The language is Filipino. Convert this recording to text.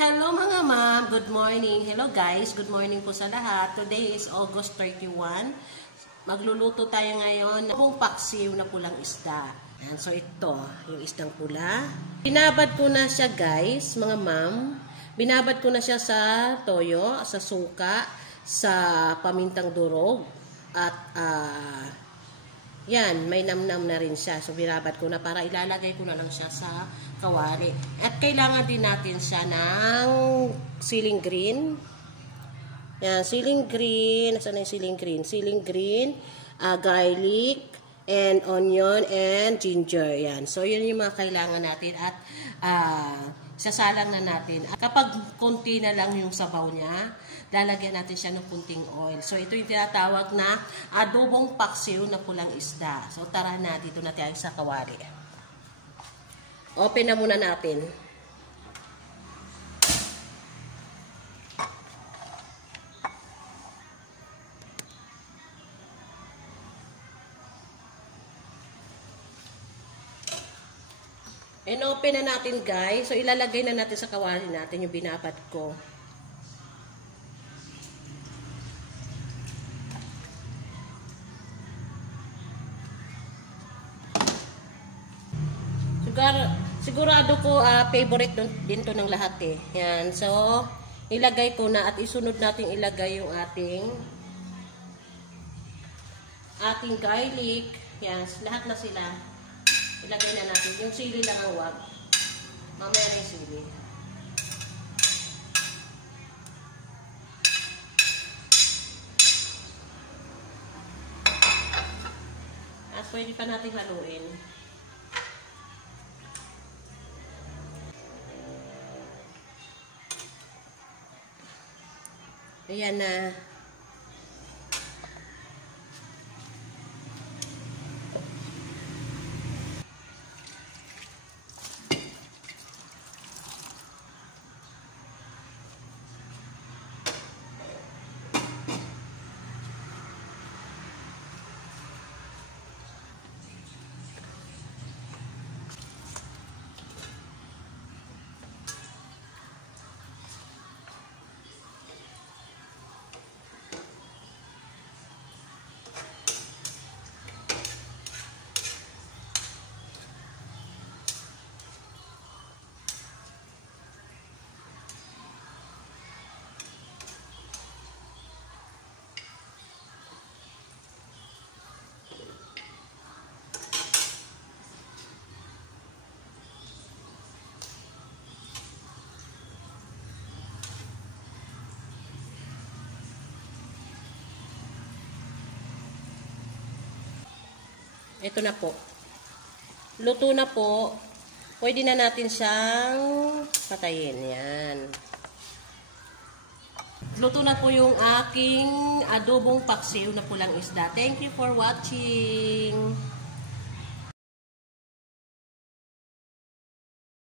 Hello mga ma'am, good morning. Hello guys, good morning po sa lahat. Today is August 31. Magluluto tayo ngayon ng paksiw na pulang isda. Ayan, so ito, yung isdang pula. Binabad ko na siya guys, mga ma'am. Binabad ko na siya sa toyo, sa suka, sa pamintang durog. At yan, may namnam na rin siya. So, binabad ko na para ilalagay ko na lang siya sa kawali. At kailangan din natin siya ng siling green. Yan, siling green. Nasaan na yung siling green? Siling green, garlic, and onion, and ginger. Yan. So, yun yung mga kailangan natin. At sasalang na natin. At kapag konti na lang yung sabaw niya, lalagyan natin siya ng kunting oil. So, ito yung tinatawag na adobong paksiw na pulang isda. So, tara na, dito na tayo sa kawali. Open na muna natin. And open na natin guys. So, ilalagay na natin sa kawali natin yung binabad ko. Sigurado ko favorite din to ng lahat eh. Yan. So, ilagay ko na at isunod natin ilagay yung ating garlic. Yan. Lahat na sila. Ilagay na natin. Yung sili lang ang wag. Mamaya na yung sili. At pwede pa natin haluin. Ayan na. Ito na po. Luto na po. Pwede na natin siyang patayin. Yan. Luto na po yung aking adobong paksiw na pulang isda. Thank you for watching.